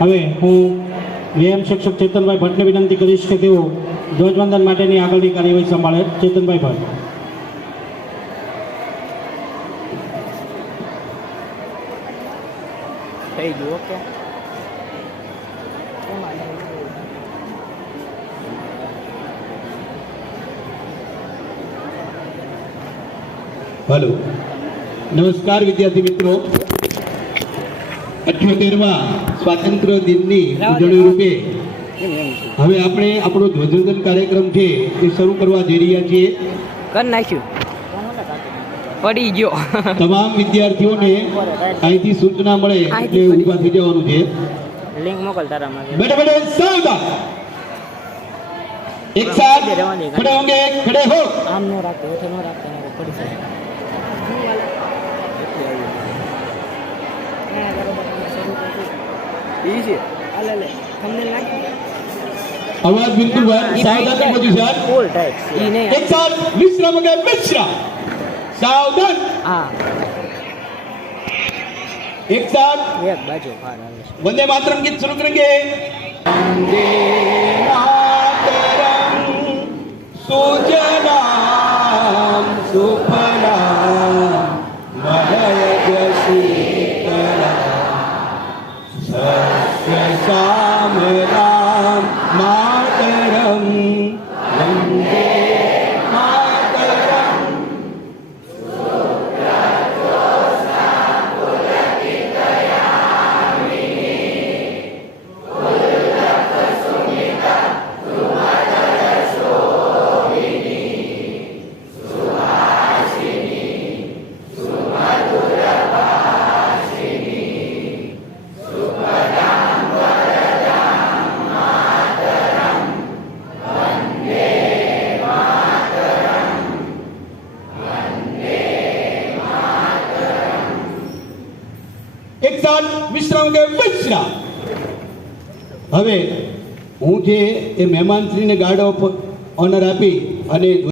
હવે હું નિયમ શિક્ષક ચેતનભાઈ ભટ્ટને વિનંતી કરીશ કે તેઓ ધ્વજવંદન માટેની આગળની કાર્યવાહી સંભાળે. ચેતનભાઈ ભટ્ટ. થઈ ગયું ઓકે. હલો. નમસ્કાર વિદ્યાર્થી મિત્રો. અઠ્યોતેરમાં સ્વાતંત્ર્ય દિનની ઉજવણી રૂપે હવે આપણે આપણો ધ્વજવંદન કાર્યક્રમ છે એ શરૂ કરવા જઈ રહ્યા છીએ. કરી નાખ્યું. પડી ગયો. તમામ વિદ્યાર્થીઓને અહીંથી સૂચના મળે એટલે ઊભા થઈ જવાનું છે. લિંક મોકલ તારામાં બેટા બેટા સૌદા એક સાથ ખડે હોંગે ખડે હો. આમ નો રાખતો હેઠે નો રાખતો એને પડી જાય ઈ અલે લે. તમને લાગી? અવાજ બિલકુલ ભાઈ સાવધાન પોઝિશન. ફૂલ ટાઈટ ઈ નહીં. એક સાલ મિશ્રા મગર મિશ્રા. સાવધાન હા. એક સાથ એક બાજુ ફાર વંદે માતરમ ગીત શરૂ કરેંગે વંદે માતરમ. સુજલામ સુફ Shankaram એક સાથ વિશ્રામ કે વિશ્રામ હવે હું જે એ મહેમાનશ્રીને ગાર્ડ ઓફ ઓનર આપી અને